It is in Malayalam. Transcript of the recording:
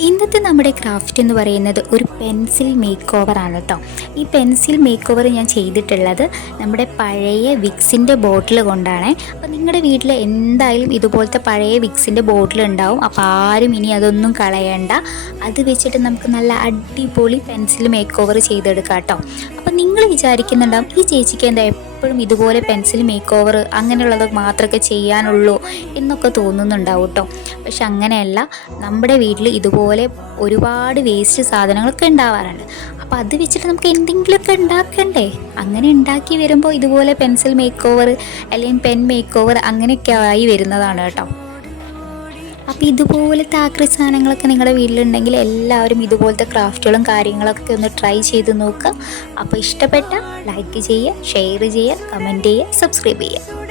ഇന്നത്തെ നമ്മുടെ ക്രാഫ്റ്റ് എന്ന് പറയുന്നത് ഒരു പെൻസിൽ മേക്ക് ഓവർ ആണ് കേട്ടോ. ഈ പെൻസിൽ മേക്ക് ഓവർ ഞാൻ ചെയ്തിട്ടുള്ളത് നമ്മുടെ പഴയ വിക്സിന്റെ ബോട്ടിൽ കൊണ്ടാണ്. അപ്പോൾ നിങ്ങളുടെ വീട്ടിൽ എന്തായാലും ഇതുപോലത്തെ പഴയ വിക്സിന്റെ ബോട്ടിൽ ഉണ്ടാവും. അപ്പോൾ ആരും ഇനി അതൊന്നും കളയണ്ട. അത് വെച്ചിട്ട് നമുക്ക് നല്ല അടിപൊളി പെൻസിൽ മേക്ക് ഓവർ ചെയ്തെടുക്കാം കേട്ടോ. അപ്പോൾ നിങ്ങൾ വിചാരിക്കുന്നുണ്ടാവും ഈ ചേച്ചിക്ക് എന്താ എപ്പോഴും ഇതുപോലെ പെൻസിൽ മേക്ക് ഓവർ അങ്ങനെയുള്ളത് മാത്രമൊക്കെ ചെയ്യാനുള്ളൂ എന്നൊക്കെ തോന്നുന്നുണ്ടാവും കേട്ടോ പക്ഷെ അങ്ങനെയല്ല നമ്മുടെ വീട്ടിൽ ഇതുപോലെ ഒരുപാട് വേസ്റ്റ് സാധനങ്ങളൊക്കെ ഉണ്ടാവാറുണ്ട് അപ്പോൾ അത് വെച്ചിട്ട് നമുക്ക് എന്തെങ്കിലുമൊക്കെ ഉണ്ടാക്കണ്ടേ? അങ്ങനെ ഉണ്ടാക്കി വരുമ്പോൾ ഇതുപോലെ പെൻസിൽ മേക്ക് ഓവർ അല്ലെങ്കിൽ പെൻ മേക്ക് ഓവർ അങ്ങനെയൊക്കെ ആയി വരുന്നതാണ് കേട്ടോ. അപ്പോൾ ഇതുപോലത്തെ ആക്രി സാധനങ്ങളൊക്കെ നിങ്ങളുടെ വീട്ടിലുണ്ടെങ്കിൽ എല്ലാവരും ഇതുപോലത്തെ ക്രാഫ്റ്റുകളും കാര്യങ്ങളൊക്കെ ഒന്ന് ട്രൈ ചെയ്ത് നോക്കുക. അപ്പോൾ ഇഷ്ടപ്പെട്ട ലൈക്ക് ചെയ്യുക ഷെയർ ചെയ്യുക കമന്റ് ചെയ്യുക സബ്സ്ക്രൈബ് ചെയ്യുക.